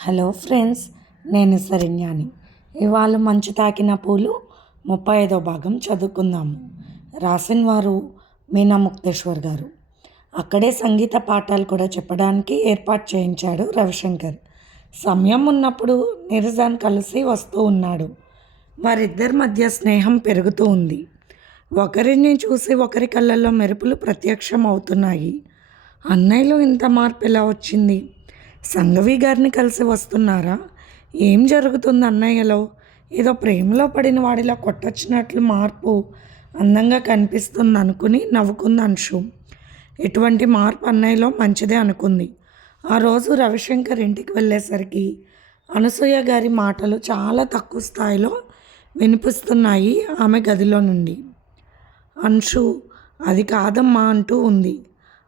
Hello friends, నేను శరణ్యాని. ఇవాళ మంచు తాకిన పూలు 35వ భాగం చదువుకుందాము. రాసిన వారు మీనా ముక్తేశ్వర్ గారు. అక్కడే సంగీత పాఠాలు కూడా చెప్పడానికి ఏర్పాటు చేయించాడు రవిశంకర్. సమయం ఉన్నప్పుడు నీరజాన్ కలిసి వస్తూ ఉన్నాడు. వారిద్దరి మధ్య స్నేహం పెరుగుతూ ఉంది. ఒకరిని చూసి ఒకరి కళ్ళల్లో మెరుపులు ప్రత్యక్షం అవుతున్నాయి. అన్నయ్యలో ఇంత మార్పు ఎలా వచ్చింది? సంఘవి గారిని కలిసి వస్తున్నారా? ఏం జరుగుతుంది అన్నయ్యలో? ఏదో ప్రేమలో పడిన వాడిలా కొట్టొచ్చినట్లు మార్పు అందంగా కనిపిస్తుంది అనుకుని నవ్వుకుంది అంశు. ఎటువంటి మార్పు అన్నయ్యలో మంచిదే అనుకుంది. ఆ రోజు రవిశంకర్ ఇంటికి వెళ్ళేసరికి అనసూయ గారి మాటలు చాలా తక్కువ స్థాయిలో వినిపిస్తున్నాయి ఆమె గదిలో నుండి. అంశు అది కాదమ్మా అంటూ ఉంది.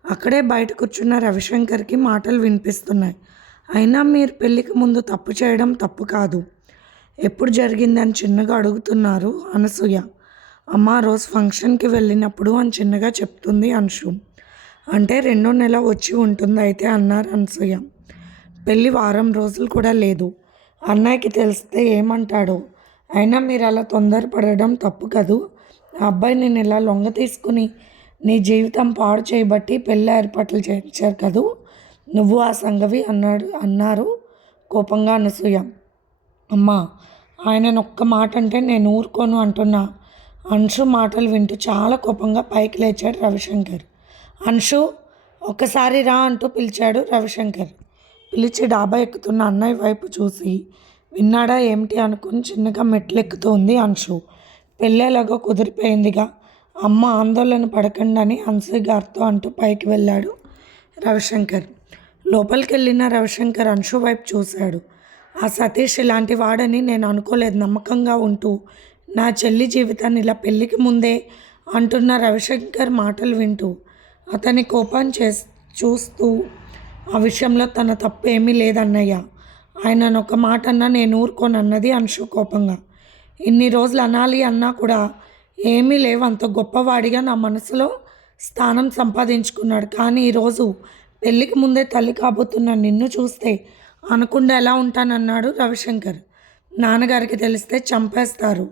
అక్కడే బయట కూర్చున్న రవిశంకర్కి మాటలు వినిపిస్తున్నాయి. అయినా మీరు పెళ్ళికి ముందు తప్పు చేయడం తప్పు కాదు. ఎప్పుడు జరిగిందని చిన్నగా అడుగుతున్నారు అనసూయ. అమ్మ రోజు ఫంక్షన్కి వెళ్ళినప్పుడు అని చిన్నగా చెప్తుంది అంశు. అంటే 2వ నెల వచ్చి ఉంటుంది అయితే అన్నారు అనసూయ. పెళ్ళి వారం రోజులు కూడా లేదు. అన్నయ్యకి తెలిస్తే ఏమంటాడో. అయినా మీరు అలా తొందరపడడం తప్పు కదూ. ఆ అబ్బాయి నేను ఇలా లొంగ తీసుకుని నీ జీవితం పాడు చేయబట్టి పెళ్ళి ఏర్పాట్లు చేయించారు కదూ. నువ్వు ఆ సంగవి అన్నారు కోపంగా అనసూయ. అమ్మా, ఆయనను ఒక్క మాట అంటే నేను ఊరుకోను అంటున్నా. అంశు మాటలు వింటూ చాలా కోపంగా పైకి లేచాడు రవిశంకర్. అంశు, ఒక్కసారి రా అంటూ పిలిచాడు రవిశంకర్. పిలిచి డాబా ఎక్కుతున్న అన్నయ్య వైపు చూసి విన్నాడా ఏమిటి అనుకుని చిన్నగా మెట్లెక్కుతోంది అంశు. పెళ్ళేలాగో కుదిరిపోయిందిగా, అమ్మ ఆందోళన పడకండి అని అనసూయ గారితో అంటూ పైకి వెళ్ళాడు రవిశంకర్. లోపలికి వెళ్ళిన రవిశంకర్ అంశు వైపు చూశాడు. ఆ సతీష్ ఇలాంటి వాడని నేను అనుకోలేదు. నమ్మకంగా ఉంటూ నా చెల్లి జీవితాన్ని ఇలా పెళ్ళికి ముందే అంటున్న రవిశంకర్ మాటలు వింటూ అతని కోపాన్ని చూస్తూ ఆ విషయంలో తన తప్పు ఏమీ లేదన్నయ్య. ఆయనను ఒక మాట అన్నా నేను ఊరుకోను అన్నది అంశు కోపంగా. ఇన్ని రోజులు అనాలి అన్నా కూడా ఏమీ లేవు. అంత గొప్పవాడిగా నా మనసులో స్థానం సంపాదించుకున్నాడు. కానీ ఈరోజు పెళ్ళికి ముందే తల్లి కాబోతున్న నిన్ను చూస్తే అనకుండా ఎలా ఉంటానన్నాడు రవిశంకర్. నాన్నగారికి తెలిస్తే చంపేస్తారు.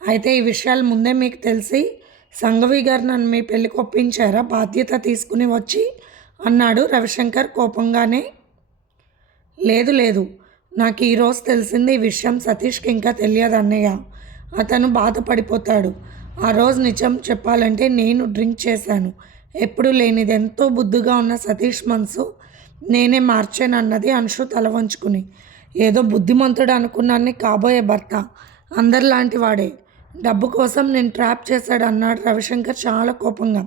అయితే ఈ విషయాలు ముందే మీకు తెలిసి సంఘవి గారు నన్ను మీ పెళ్ళికి ఒప్పించారా బాధ్యత తీసుకుని వచ్చి అన్నాడు రవిశంకర్ కోపంగానే. లేదు లేదు, నాకు ఈరోజు తెలిసింది. ఈ విషయం సతీష్కి ఇంకా తెలియదు అన్నయ్య. అతను బాధపడిపోతాడు. ఆ రోజు నిజం చెప్పాలంటే నేను డ్రింక్ చేశాను. ఎప్పుడు లేనిది ఎంతో బుద్ధిగా ఉన్న సతీష్ మనసు నేనే మార్చానన్నది అంశు తల వంచుకుని. ఏదో బుద్ధిమంతుడు అనుకున్నాన్ని కాబోయే భర్త అందరిలాంటి వాడే డబ్బు కోసం నేను ట్రాప్ చేశాడు అన్నాడు రవిశంకర్ చాలా కోపంగా.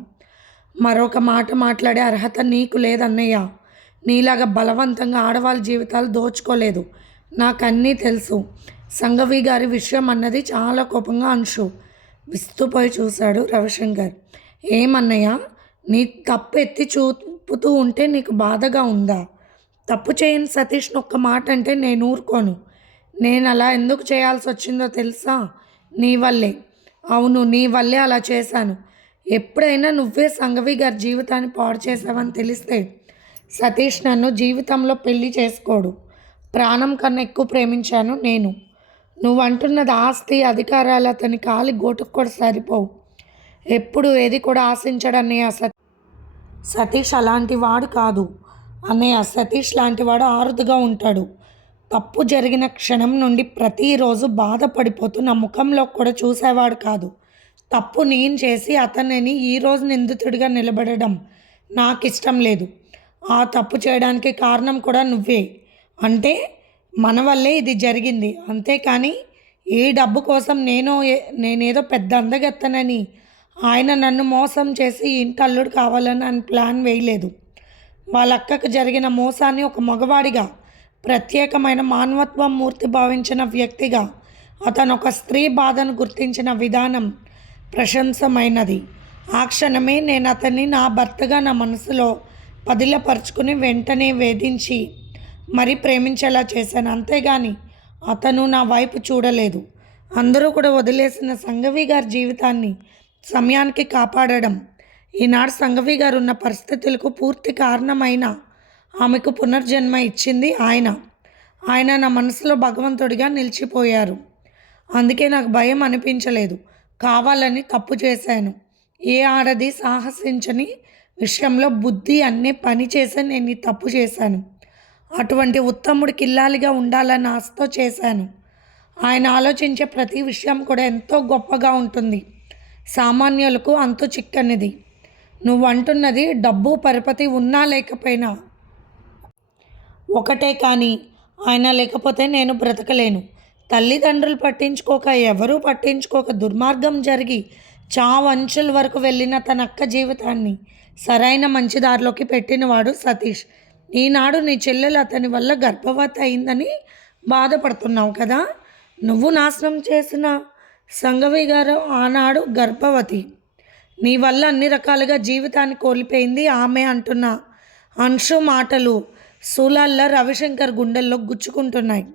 మరొక మాట మాట్లాడే అర్హత నీకు లేదన్నయ్య. నీలాగా బలవంతంగా ఆడవాళ్ళ జీవితాలు దోచుకోలేదు. నాకన్నీ తెలుసు. సంఘవి గారి విషయం అన్నది చాలా కోపంగా అంశు విస్తుపోయి చూశాడు రవిశంకర్. ఏమన్నయ్య, నీ తప్పు ఎత్తి చూపుతూ ఉంటే నీకు బాధగా ఉందా? తప్పు చేయని సతీష్ని ఒక్క మాట అంటే నేను ఊరుకోను. నేను అలా ఎందుకు చేయాల్సి వచ్చిందో తెలుసా? నీ వల్లే. అవును, నీ వల్లే అలా చేశాను. ఎప్పుడైనా నువ్వే సంఘవి గారి జీవితాన్ని పాడు చేసావని తెలిస్తే సతీష్ నన్ను జీవితంలో పెళ్లి చేసుకోడు. ప్రాణం కన్నా ఎక్కువ ప్రేమించాను నేను. నువ్వు అంటున్నది ఆస్తి అధికారాలు అతని కాలి గోటుకు కూడా సరిపోవు. ఎప్పుడు ఏది కూడా ఆశించడన్నయ్య. సతీష్ అలాంటి వాడు కాదు అన్నయ్య. సతీష్ లాంటివాడు ఆరుదుగా ఉంటాడు. తప్పు జరిగిన క్షణం నుండి ప్రతిరోజు బాధపడిపోతూ నా ముఖంలో కూడా చూసేవాడు కాదు. తప్పు నేను చేసి అతనిని ఈరోజు నిందితుడిగా నిలబడడం నాకు ఇష్టం లేదు. ఆ తప్పు చేయడానికి కారణం కూడా నువ్వే. అంటే మన వల్లే ఇది జరిగింది. అంతేకాని ఏ డబ్బు కోసం నేనేదో పెద్ద అందగత్తనని ఆయన నన్ను మోసం చేసి ఇంటి అల్లుడు కావాలని అని ప్లాన్ వేయలేదు. వాళ్ళ అక్కకు జరిగిన మోసాన్ని ఒక మగవాడిగా, ప్రత్యేకమైన మానవత్వం మూర్తి భావించిన వ్యక్తిగా అతను ఒక స్త్రీ బాధను గుర్తించిన విధానం ప్రశంసమైనది. ఆ క్షణమే నేను అతన్ని నా భర్తగా నా మనసులో పదిలపరుచుకుని వెంటనే వేధించి మరీ ప్రేమించేలా చేశాను. అంతేగాని అతను నా వైపు చూడలేదు. అందరూ కూడా వదిలేసిన సంఘవి గారి జీవితాన్ని సమయానికి కాపాడడం, ఈనాడు సంఘవి గారు ఉన్న పరిస్థితులకు పూర్తి కారణమైన ఆమెకు పునర్జన్మ ఇచ్చింది ఆయన. ఆయన నా మనసులో భగవంతుడిగా నిలిచిపోయారు. అందుకే నాకు భయం అనిపించలేదు. కావాలని తప్పు చేశాను. ఏ ఆడది సాహసించని విషయంలో బుద్ధి అన్నీ పని చేసి నేను ఈ తప్పు చేశాను. అటువంటి ఉత్తముడికి ఇల్లాలిగా ఉండాలని ఆశతో చేశాను. ఆయన ఆలోచించే ప్రతి విషయం కూడా ఎంతో గొప్పగా ఉంటుంది. సామాన్యులకు అంతు చిక్కనిది. నువ్వు అంటున్నది డబ్బు పరపతి ఉన్నా లేకపోయినా ఒకటే, కానీ ఆయన లేకపోతే నేను బ్రతకలేను. తల్లిదండ్రులు పట్టించుకోక, ఎవరూ పట్టించుకోక దుర్మార్గం జరిగి చావంచుల వరకు వెళ్ళిన తన అక్క జీవితాన్ని సరైన మంచి దారిలోకి పెట్టినవాడు సతీష్. ఈనాడు నీ చెల్లెలు అతని వల్ల గర్భవతి అయిందని బాధపడుతున్నావు కదా. నువ్వు నాశనం చేసిన సంఘవి గారు ఆనాడు గర్భవతి. నీ వల్ల అన్ని రకాలుగా జీవితాన్ని కోల్పోయింది ఆమె అంటున్న అంశు మాటలు శూలాల్లో రవిశంకర్ గుండెల్లో గుచ్చుకుంటున్నాయి.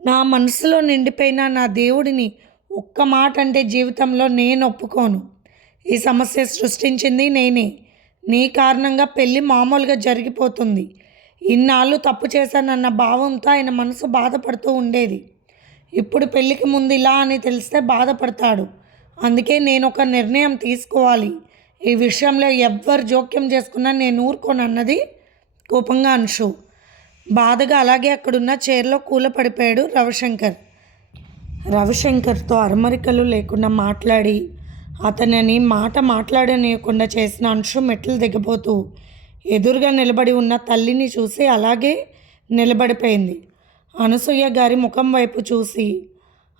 నా మనసులో నిండిపోయిన నా దేవుడిని ఒక్క మాట అంటే జీవితంలో నేను ఒప్పుకోను. ఈ సమస్య సృష్టించింది నేనే. నీ కారణంగా పెళ్ళి మామూలుగా జరిగిపోతుంది. ఇన్నాళ్ళు తప్పు చేశానన్న భావంతో ఆయన మనసు బాధపడుతూ ఉండేది. ఇప్పుడు పెళ్ళికి ముందు ఇలా అని తెలిస్తే బాధపడతాడు. అందుకే నేను ఒక నిర్ణయం తీసుకోవాలి. ఈ విషయంలో ఎవ్వరు జోక్యం చేసుకున్నా నేను ఊరుకోను అన్నది కోపంగా అంశు. బాధగా అలాగే అక్కడున్న చైర్లో కూలపడిపోయాడు రవిశంకర్. రవిశంకర్తో అరమరికలు లేకుండా మాట్లాడి అతనిని మాట మాట్లాడనీయకుండా చేసిన అంశు మెట్లు దిగబోతూ ఎదురుగా నిలబడి ఉన్న తల్లిని చూసి అలాగే నిలబడిపోయింది. అనసూయ గారి ముఖం వైపు చూసి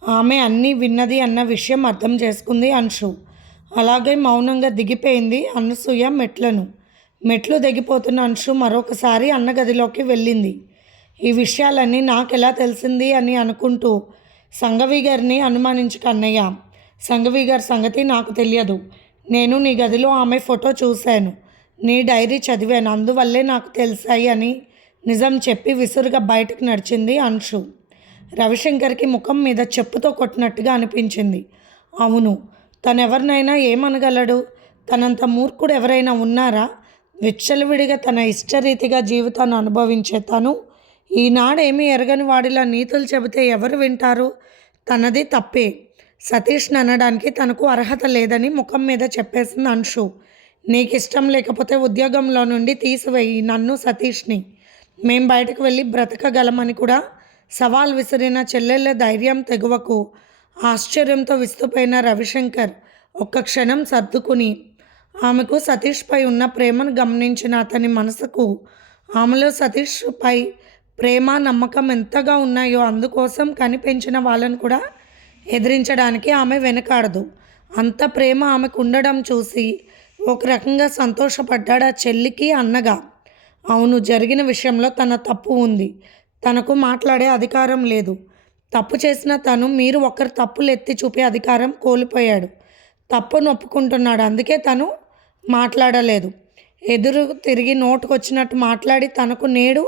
ఆమె అన్నీ విన్నది అన్న విషయం అర్థం చేసుకుంది అంశు. అలాగే మౌనంగా దిగిపోయింది అనసూయ మెట్లు దిగిపోతున్న అంశు మరొకసారి అన్నగదిలోకి వెళ్ళింది. ఈ విషయాలన్నీ నాకెలా తెలిసింది అని అనుకుంటూ సంఘవి గారిని అనుమానించుకు అన్నయ్య, సంఘవి గారి సంగతి నాకు తెలియదు. నేను నీ గదిలో ఆమె ఫోటో చూశాను, నీ డైరీ చదివాను, అందువల్లే నాకు తెలిసాయి అని నిజం చెప్పి విసురుగా బయటకు నడిచింది అంశు. రవిశంకర్కి ముఖం మీద చెప్పుతో కొట్టినట్టుగా అనిపించింది. అవును, తనెవరినైనా ఏమనగలడు? తనంత మూర్ఖుడు ఎవరైనా ఉన్నారా? విచ్చలవిడిగా తన ఇష్టరీతిగా జీవితాన్ని అనుభవించే తను ఈనాడేమీ ఎరగని వాడిలా నీతులు చెబితే ఎవరు వింటారు? తనది తప్పే. సతీష్ని అనడానికి తనకు అర్హత లేదని ముఖం మీద చెప్పేసింది అంశు. నీకు ఇష్టం లేకపోతే ఉద్యోగంలో నుండి తీసివేయి నన్ను, సతీష్ని. మేం బయటకు వెళ్ళి బ్రతకగలమని కూడా సవాల్ విసిరిన చెల్లెళ్ళ ధైర్యం తెగువకు ఆశ్చర్యంతో విస్తుపోయిన రవిశంకర్ ఒక్క క్షణం సర్దుకుని ఆమెకు సతీష్పై ఉన్న ప్రేమను గమనించిన అతని మనసుకు ఆమెలో సతీష్పై ప్రేమ నమ్మకం ఎంతగా ఉన్నాయో అందుకోసం కనిపించిన వాళ్ళను కూడా ఎదిరించడానికి ఆమె వెనకాడదు. అంత ప్రేమ ఆమెకు ఉండడం చూసి ఒక రకంగా సంతోషపడ్డాడు ఆ చెల్లికి అన్నగా. అవును, జరిగిన విషయంలో తన తప్పు ఉంది. తనకు మాట్లాడే అధికారం లేదు. తప్పు చేసిన తను మీరు ఒకరి తప్పులు ఎత్తి చూపే అధికారం కోల్పోయాడు. తప్పును ఒప్పుకుంటున్నాడు, అందుకే తను మాట్లాడలేదు. ఎదురు తిరిగి నోటుకొచ్చినట్టు మాట్లాడి తనకు నేడు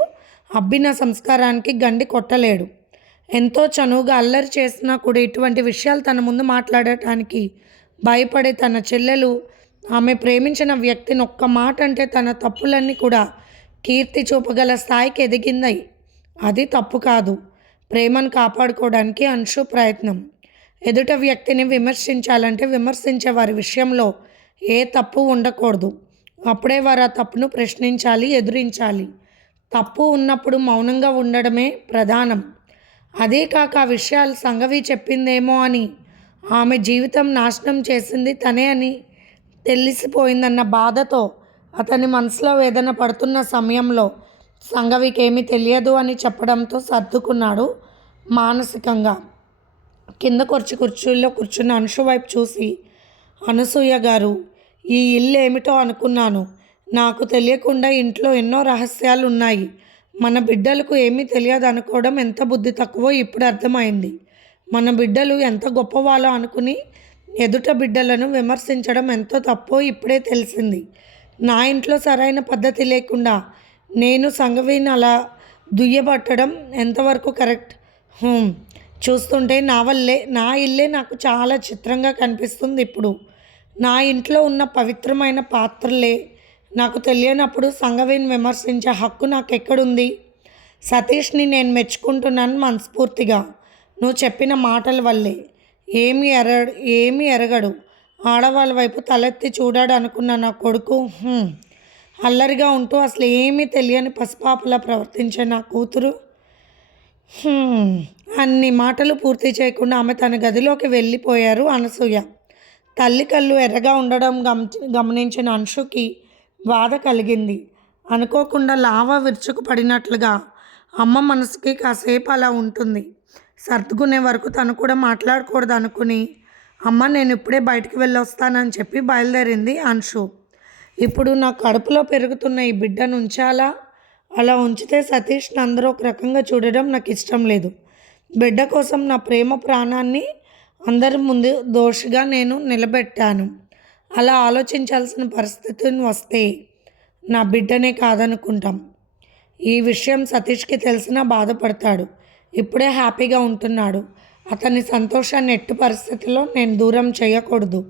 అబ్బిన సంస్కారానికి గండి కొట్టలేడు. ఎంతో చనువుగా అల్లరి చేసినా కూడా ఇటువంటి విషయాలు తన ముందు మాట్లాడటానికి భయపడే తన చెల్లెలు ఆమె ప్రేమించిన వ్యక్తిని ఒక్క మాట అంటే తన తప్పులన్నీ కూడా కీర్తి చూపగల స్థాయికి ఎదిగింది. అది తప్పు కాదు. ప్రేమను కాపాడుకోవడానికి అంశు ప్రయత్నం. ఎదుట వ్యక్తిని విమర్శించాలంటే విమర్శించే వారి విషయంలో ఏ తప్పు ఉండకూడదు. అప్పుడే వారు ఆ తప్పును ప్రశ్నించాలి, ఎదురించాలి. తప్పు ఉన్నప్పుడు మౌనంగా ఉండడమే ప్రధానం. అదే కాక ఆ విషయాలు సంఘవి చెప్పిందేమో అని ఆమె జీవితం నాశనం చేసింది తనే అని తెలిసిపోయిందన్న బాధతో అతని మనసులో వేదన పడుతున్న సమయంలో సంఘవికి ఏమీ తెలియదు అని చెప్పడంతో సర్దుకున్నాడు మానసికంగా. కింద కుర్చీలో కూర్చున్న అంశు వైపు చూసి, అనసూయ గారు, ఈ ఇల్లు ఏమిటో అనుకున్నాను. నాకు తెలియకుండా ఇంట్లో ఎన్నో రహస్యాలు ఉన్నాయి. మన బిడ్డలకు ఏమీ తెలియదు అనుకోవడం ఎంత బుద్ధి తక్కువో ఇప్పుడు అర్థమైంది. మన బిడ్డలు ఎంత గొప్పవాళ్ళో అనుకుని ఎదుట బిడ్డలను విమర్శించడం ఎంతో తప్పో ఇప్పుడే తెలిసింది. నా ఇంట్లో సరైన పద్ధతి లేకుండా నేను సంఘవిని అలా దుయ్యబట్టడం ఎంతవరకు కరెక్ట్? చూస్తుంటే నా ఇల్లే నాకు చాలా చిత్రంగా కనిపిస్తుంది ఇప్పుడు. నా ఇంట్లో ఉన్న పవిత్రమైన పాత్రలే నాకు తెలియనప్పుడు సంఘవిని విమర్శించే హక్కు నాకు ఎక్కడుంది? సతీష్ని నేను మెచ్చుకుంటున్నాను మనస్ఫూర్తిగా. నువ్వు చెప్పిన మాటల వల్లే. ఏమి ఎర ఏమి ఎరగడు, ఆడవాళ్ళ వైపు తలెత్తి చూడాడు అనుకున్న నా కొడుకు అల్లరిగా ఉంటూ అసలు ఏమీ తెలియని పసిపాపలా ప్రవర్తించే నా కూతురు. అన్ని మాటలు పూర్తి చేయకుండా ఆమె తన గదిలోకి వెళ్ళిపోయారు అనసూయ. తల్లి కళ్ళు ఎర్రగా ఉండడం గమనించిన అంశుకి బాధ కలిగింది. అనుకోకుండా లావా విరుచుకు పడినట్లుగా అమ్మ మనసుకి కాసేపు అలా ఉంటుంది. సర్దుకునే వరకు తను కూడా మాట్లాడకూడదు అనుకుని, అమ్మ నేను ఇప్పుడే బయటికి వెళ్ళొస్తానని చెప్పి బయలుదేరింది అంశు. ఇప్పుడు నా కడుపులో పెరుగుతున్న ఈ బిడ్డను ఉంచాలా? అలా ఉంచితే సతీష్ని అందరూ ఒక రకంగా చూడడం నాకు ఇష్టం లేదు. బిడ్డ కోసం నా ప్రేమ ప్రాణాన్ని అందరి ముందు దోషిగా నేను నిలబెట్టాను. అలా ఆలోచించాల్సిన పరిస్థితిని వస్తే నా బిడ్డనే కాదనుకుంటాం. ఈ విషయం సతీష్కి తెలిసినా బాధపడతాడు. ఇప్పుడే హ్యాపీగా ఉంటున్నాడు. అతని సంతోషాన్ని ఎట్టి పరిస్థితుల్లో నేను దూరం చేయకూడదు.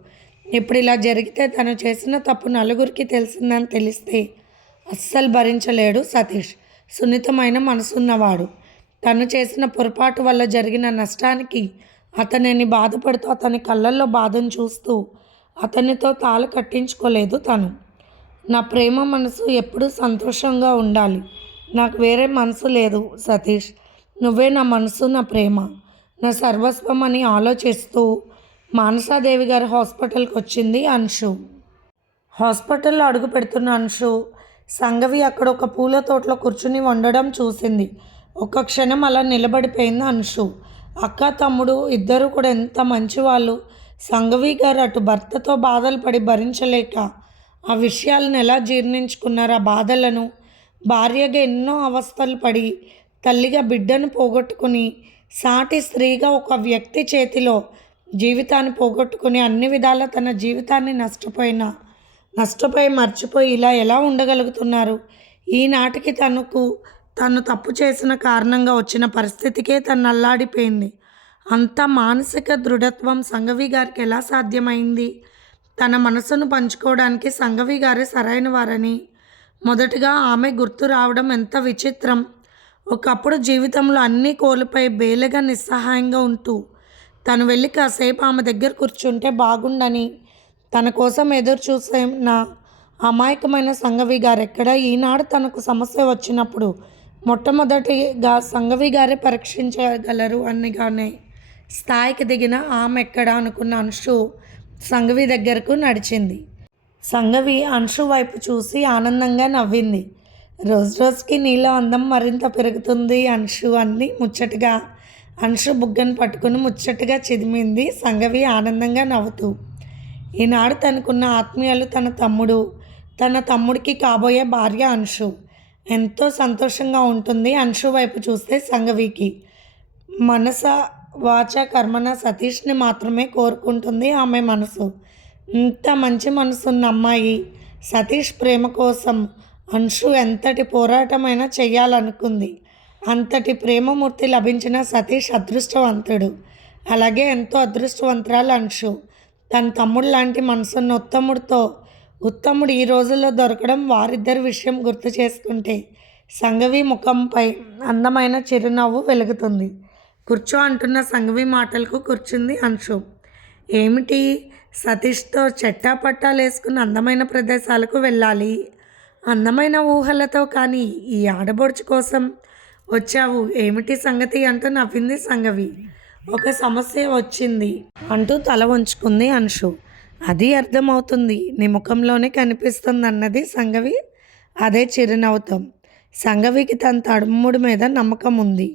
ఇప్పుడు ఇలా జరిగితే తను చేసిన తప్పు నలుగురికి తెలిసిందని తెలిస్తే అస్సలు భరించలేడు సతీష్. సున్నితమైన మనసున్నవాడు. తను చేసిన పొరపాటు వల్ల జరిగిన నష్టానికి అతనిని బాధపడుతూ అతని కళ్ళల్లో బాధను చూస్తూ అతనితో తాళు కట్టించుకోలేదు తను. నా ప్రేమ మనసు ఎప్పుడూ సంతోషంగా ఉండాలి. నాకు వేరే మనసు లేదు సతీష్. నువ్వే నా మనసు, నా ప్రేమ, నా సర్వస్వం అని ఆలోచిస్తూ మానసాదేవి గారి హాస్పిటల్కి వచ్చింది అంశు. హాస్పిటల్లో అడుగు పెడుతున్న అంశు సంగవి అక్కడ ఒక పూల తోటలో కూర్చుని వండడం చూసింది. ఒక్క క్షణం అలా నిలబడిపోయింది అంశు. అక్క తమ్ముడు ఇద్దరు కూడా ఎంత మంచివాళ్ళు. సంగవి గారు అటు భర్తతో బాధలు పడి భరించలేక ఆ విషయాలను ఎలా జీర్ణించుకున్నారు, ఆ బాధలను. భార్యగా ఎన్నో అవస్థలు పడి తల్లిగా బిడ్డను పోగొట్టుకుని సాటి స్త్రీగా ఒక వ్యక్తి చేతిలో జీవితాన్ని పోగొట్టుకుని అన్ని విధాలా తన జీవితాన్ని నష్టపోయి మర్చిపోయి ఇలా ఎలా ఉండగలుగుతున్నారు? ఈనాటికి తను తప్పు చేసిన కారణంగా వచ్చిన పరిస్థితికే తను అల్లాడిపోయింది. అంత మానసిక దృఢత్వం సంగవి గారికి ఎలా సాధ్యమైంది? తన మనసును పంచుకోవడానికి సంగవి గారే సరైన వారని మొదటగా ఆమె గుర్తు రావడం ఎంత విచిత్రం. ఒకప్పుడు జీవితంలో అన్నీ కోల్పోయి బేలగా నిస్సహాయంగా ఉంటూ తను వెళ్ళి కాసేపు ఆమె దగ్గర కూర్చుంటే బాగుండని తన కోసం ఎదురు చూసే నా అమాయకమైన సంగవి గారు ఎక్కడ? ఈనాడు తనకు సమస్య వచ్చినప్పుడు మొట్టమొదటిగా సంగవి గారే పరీక్షించగలరు అనిగానే స్థాయికి దిగిన ఆమె ఎక్కడ అనుకున్న అంశు సంగవి దగ్గరకు నడిచింది. సంగవి అంశు వైపు చూసి ఆనందంగా నవ్వింది. రోజు రోజుకి నీలో అందం మరింత పెరుగుతుంది అంశు అంది ముచ్చటగా. అంశు బుగ్గను పట్టుకుని ముచ్చటగా చిదిమింది సంగవి ఆనందంగా నవ్వుతూ. ఈనాడు తనకున్న ఆత్మీయులు తన తమ్ముడికి కాబోయే భార్య అంశు. ఎంతో సంతోషంగా ఉంటుంది అంశు వైపు చూస్తే సంగవికి. మనస వాచ కర్మన సతీష్ని మాత్రమే కోరుకుంటుంది ఆమె మనసు. ఇంత మంచి మనసున్న అమ్మాయి సతీష్ ప్రేమ కోసం అంశు ఎంతటి పోరాటమైనా చెయ్యాలనుకుంది. అంతటి ప్రేమమూర్తి లభించిన సతీష్ అదృష్టవంతుడు. అలాగే ఎంతో అదృష్టవంతురాలు అంశు. తన తమ్ముడు లాంటి మనసున్న ఉత్తముడు ఈ రోజుల్లో దొరకడం వారిద్దరి విషయం గుర్తు చేసుకుంటే సంగవి ముఖంపై అందమైన చిరునవ్వు వెలుగుతుంది. కూర్చో అంటున్న సంగవి మాటలకు కూర్చుంది అంశు. ఏమిటి? సతీష్తో చెట్టాపట్టాలు వేసుకుని అందమైన ప్రదేశాలకు వెళ్ళాలి, అందమైన ఊహలతో, కానీ ఈ ఆడబొడుచు కోసం వచ్చావు ఏమిటి సంగతి అంటూ నవ్వింది సంగవి. ఒక సమస్య వచ్చింది అంటూ తల వంచుకుంది అంశు. అది అర్థమవుతుంది, నీ ముఖంలోనే కనిపిస్తుంది అన్నది సంగవి అదే చిరునవ్వుతాం. సంగవికి తన తమ్ముడి మీద నమ్మకం ఉంది.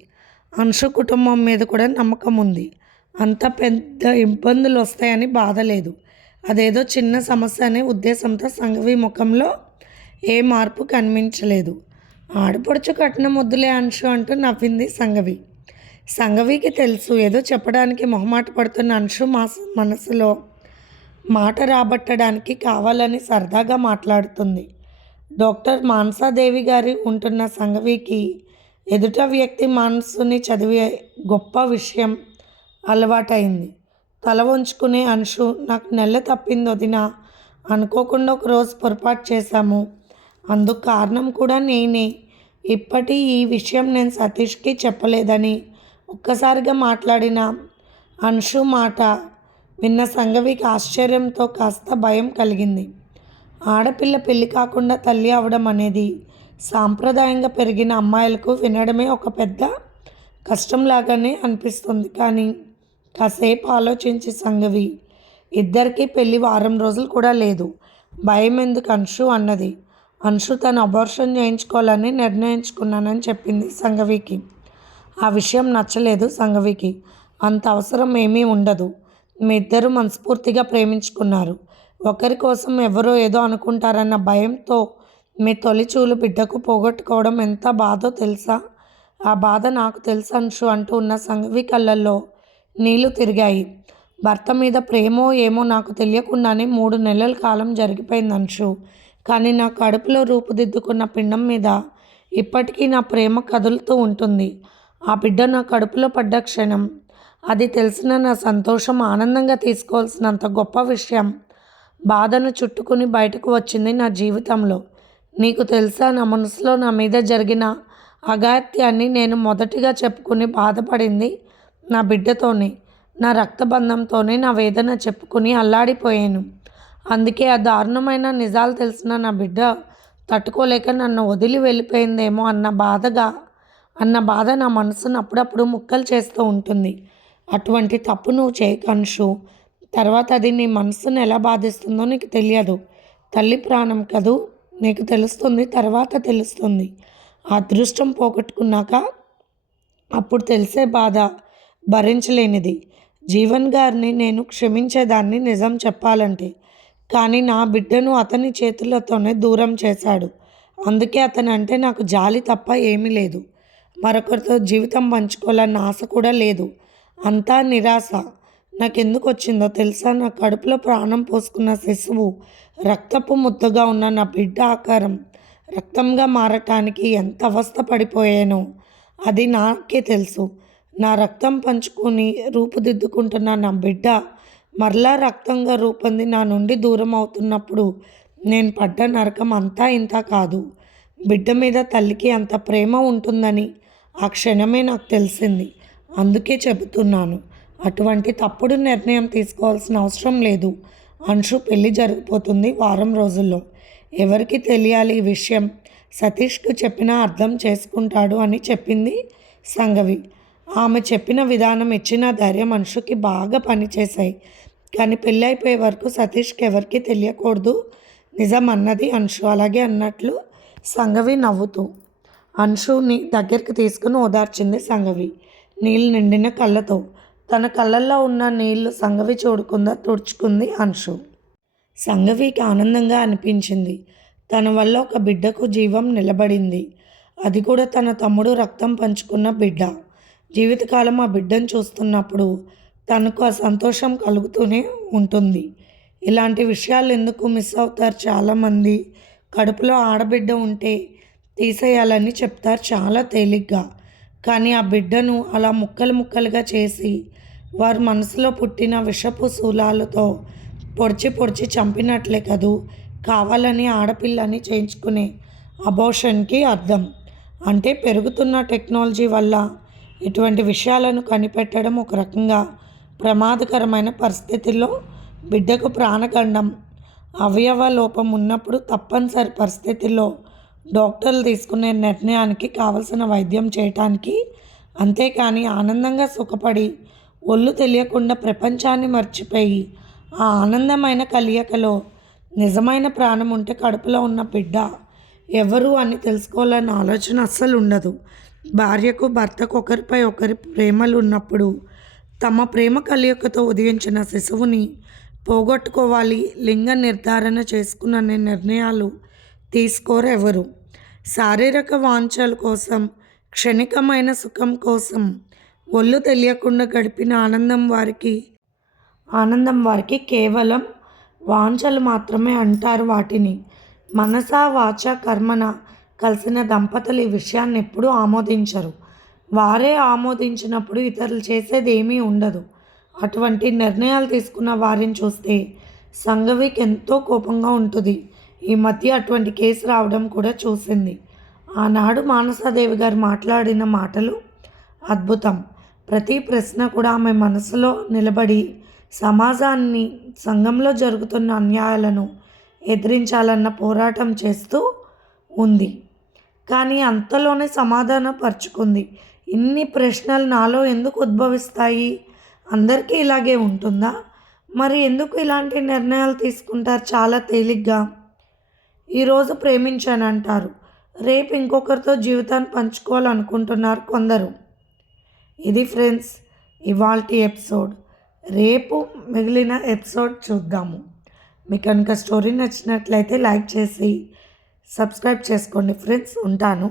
అంశు కుటుంబం మీద కూడా నమ్మకం ఉంది. అంత పెద్ద ఇబ్బందులు వస్తాయని బాధ లేదు. అదేదో చిన్న సమస్య అనే ఉద్దేశంతో సంగవి ముఖంలో ఏ మార్పు కనిపించలేదు. ఆడపడుచు కట్నం వద్దులే అంశు అంటూ నవ్వింది సంగవి. సంగవికి తెలుసు ఏదో చెప్పడానికి మొహమాట పడుతున్న అంశు మనసులో మాట రాబట్టడానికి కావాలని సరదాగా మాట్లాడుతుంది. డాక్టర్ మానసాదేవి గారి ఉంటున్న సంగవికి ఎదుట వ్యక్తి మనసుని చదివే గొప్ప విషయం అలవాటైంది. తల వంచుకునే అంశు, నాకు నెల తప్పింది వదినా, అనుకోకుండా ఒకరోజు పొరపాటు చేశాము, అందుకు కారణం కూడా నేనే. ఈ విషయం నేను సతీష్కి చెప్పలేదని ఒక్కసారిగా మాట్లాడిన అంశు మాట విన్న సంఘవికి ఆశ్చర్యంతో కాస్త భయం కలిగింది. ఆడపిల్ల పెళ్లి కాకుండా తల్లి అవడం అనేది సాంప్రదాయంగా పెరిగిన అమ్మాయిలకు వినడమే ఒక పెద్ద కష్టంలాగానే అనిపిస్తుంది. కానీ కాసేపు ఆలోచించి సంఘవి, ఇద్దరికీ పెళ్ళి వారం రోజులు కూడా లేదు, భయం ఎందుకు అంశు అన్నది. అంశు తను అబార్షన్ చేయించుకోవాలని నిర్ణయించుకున్నానని చెప్పింది సంఘవికి. ఆ విషయం నచ్చలేదు సంఘవికి. అంత అవసరం ఏమీ ఉండదు. మీ ఇద్దరు మనస్ఫూర్తిగా ప్రేమించుకున్నారు. ఒకరి కోసం ఎవరో ఏదో అనుకుంటారన్న భయంతో మీ తొలి చూలు బిడ్డకు పోగొట్టుకోవడం ఎంత బాధో తెలుసా? ఆ బాధ నాకు తెలుసు అంశు అంటూ ఉన్న సంఘవి కళ్ళల్లో నీళ్లు తిరిగాయి. భర్త మీద ప్రేమో ఏమో నాకు తెలియకుండానే 3 నెలల కాలం జరిగిపోయింది అంశు. కానీ నా కడుపులో రూపుదిద్దుకున్న పిండం మీద ఇప్పటికీ నా ప్రేమ కదులుతూ ఉంటుంది. ఆ బిడ్డ నా కడుపులో పడ్డ క్షణం, అది తెలిసిన నా సంతోషం ఆనందంగా తీసుకోవాల్సినంత గొప్ప విషయం బాధను చుట్టుకుని బయటకు వచ్చింది నా జీవితంలో. నీకు తెలుసా, నా మనసులో నా మీద జరిగిన అఘాయిత్యాన్ని నేను మొదటిగా చెప్పుకుని బాధపడింది నా బిడ్డతోనే, నా రక్తబంధంతోనే. నా వేదన చెప్పుకుని అల్లాడిపోయాను. అందుకే ఆ దారుణమైన నిజాలు తెలిసిన నా బిడ్డ తట్టుకోలేక నన్ను వదిలి వెళ్ళిపోయిందేమో అన్న బాధ నా మనసును అప్పుడప్పుడు ముక్కలు చేస్తూ ఉంటుంది. అటువంటి తప్పు నువ్వు చేయకు అంశు. తర్వాత అది నీ మనసును ఎలా బాధిస్తుందో నీకు తెలియదు. తల్లి ప్రాణం కదూ, నీకు తెలుస్తుంది, తర్వాత తెలుస్తుంది. ఆ అదృష్టం పోగొట్టుకున్నాక అప్పుడు తెలిసే బాధ భరించలేనిది. జీవన్ గారిని నేను క్షమించేదాన్ని నిజం చెప్పాలంటే. కానీ నా బిడ్డను అతని చేతులతోనే దూరం చేశాడు. అందుకే అతను అంటే నాకు జాలి తప్ప ఏమీ లేదు. మరొకరితో జీవితం పంచుకోవాలన్న ఆశ కూడా లేదు. అంతా నిరాశ. నాకెందుకు వచ్చిందో తెలుసా? నా కడుపులో ప్రాణం పోసుకున్న శిశువు, రక్తపు ముద్దగా ఉన్న నా బిడ్డ ఆకారం రక్తంగా మారటానికి ఎంత అవస్థ పడిపోయానో అది నాకే తెలుసు. నా రక్తం పంచుకొని రూపుదిద్దుకుంటున్న నా బిడ్డ మరలా రక్తంగా రూపొంది నా నుండి దూరం అవుతున్నప్పుడు నేను పడ్డ నరకం అంతా ఇంత కాదు. బిడ్డ మీద తల్లికి అంత ప్రేమ ఉంటుందని ఆ క్షణమే నాకు తెలిసింది. అందుకే చెబుతున్నాను, అటువంటి తప్పుడు నిర్ణయం తీసుకోవాల్సిన అవసరం లేదు. అంశు పెళ్ళి జరిగిపోతుంది వారం రోజుల్లో. ఎవరికి తెలియాలి ఈ విషయం? సతీష్కు చెప్పినా అర్థం చేసుకుంటాడు అని చెప్పింది సంఘవి. ఆమె చెప్పిన విధానం, ఇచ్చిన ధైర్యం అంశుకి బాగా పనిచేశాయి. కానీ పెళ్ళి అయిపోయే వరకు సతీష్కి ఎవరికి తెలియకూడదు నిజం అన్నది అంశు. అలాగే అన్నట్లు సంఘవి నవ్వుతూ అంశుని దగ్గరికి తీసుకుని ఓదార్చింది సంఘవి నీళ్ళు నిండిన కళ్ళతో. తన కళ్ళల్లో ఉన్న నీళ్లు సంఘవి చూడకుండా తుడుచుకుంది అంశు. సంఘవికి ఆనందంగా అనిపించింది. తన వల్ల ఒక బిడ్డకు జీవం నిలబడింది. అది కూడా తన తమ్ముడు రక్తం పంచుకున్న బిడ్డ. జీవితకాలం ఆ బిడ్డను చూస్తున్నప్పుడు తనకు ఆ సంతోషం కలుగుతూనే ఉంటుంది. ఇలాంటి విషయాలు ఎందుకు మిస్ అవుతారు చాలామంది. కడుపులో ఆడబిడ్డ ఉంటే తీసేయాలని చెప్తారు చాలా తేలిగ్గా. కానీ ఆ బిడ్డను అలా ముక్కలు ముక్కలుగా చేసి వారి మనసులో పుట్టిన విషపు శూలాలతో పొడిచి చంపినట్లే కదూ కావాలని ఆడపిల్లని చేయించుకునే అబోర్షన్కి అర్థం. అంటే పెరుగుతున్న టెక్నాలజీ వల్ల ఇటువంటి విషయాలను కనిపెట్టడం ఒక రకంగా ప్రమాదకరమైన పరిస్థితుల్లో బిడ్డకు ప్రాణగండం, అవయవ లోపం ఉన్నప్పుడు తప్పనిసరి పరిస్థితుల్లో డాక్టర్లు తీసుకునే నిర్ణయానికి కావలసిన వైద్యం చేయటానికి. అంతేకాని ఆనందంగా సుఖపడి ఒళ్ళు తెలియకుండా ప్రపంచాన్ని మర్చిపోయి ఆ ఆనందమైన కలియకలో నిజమైన ప్రాణం ఉంటే కడుపులో ఉన్న బిడ్డ ఎవరు అని తెలుసుకోవాలన్న ఆలోచన అస్సలు ఉండదు. భార్యకు భర్తకు ఒకరిపై ఒకరి ప్రేమలు ఉన్నప్పుడు తమ ప్రేమ కలియకతో ఉదయించిన శిశువుని పోగొట్టుకోవాలి, లింగ నిర్ధారణ చేసుకున్న నిర్ణయాలు తీసుకోరెవరు. శారీరక వాంఛల కోసం, క్షణికమైన సుఖం కోసం ఒళ్ళు తెలియకుండా గడిపిన ఆనందం వారికి కేవలం వాంఛలు మాత్రమే అంటారు వాటిని. మనసా వాచ కర్మన కలిసిన దంపతులు ఈ విషయాన్ని ఎప్పుడూ ఆమోదించరు. వారే ఆమోదించినప్పుడు ఇతరులు చేసేది ఏమీ ఉండదు. అటువంటి నిర్ణయాలు తీసుకున్న వారిని చూస్తే సంఘవికి ఎంతో కోపంగా ఉంటుంది. ఈ మధ్య అటువంటి కేసు రావడం కూడా చూసింది. ఆనాడు మానసాదేవి గారు మాట్లాడిన మాటలు అద్భుతం. ప్రతి ప్రశ్న కూడా ఆమె మనసులో నిలబడి సమాజాన్ని, సంఘంలో జరుగుతున్న అన్యాయాలను ఎదిరించాలన్న పోరాటం చేస్తూ ఉంది. కానీ అంతలోనే సమాధానం పరుచుకుంది. ఇన్ని ప్రశ్నలు నాలో ఎందుకు ఉద్భవిస్తాయి? అందరికీ ఇలాగే ఉంటుందా? మరి ఎందుకు ఇలాంటి నిర్ణయాలు తీసుకుంటారు చాలా తేలిగ్గా? ఈరోజు ప్రేమించానంటారు, రేపు ఇంకొకరితో జీవితాన్ని పంచుకోవాలనుకుంటున్నారు కొందరు. ఇది ఫ్రెండ్స్ ఇవాల్టి ఎపిసోడ్. రేపు మిగిలిన ఎపిసోడ్ చూద్దాము. మీకు కనుక స్టోరీ నచ్చినట్లయితే లైక్ చేసి సబ్స్క్రైబ్ చేసుకోండి ఫ్రెండ్స్. ఉంటాను.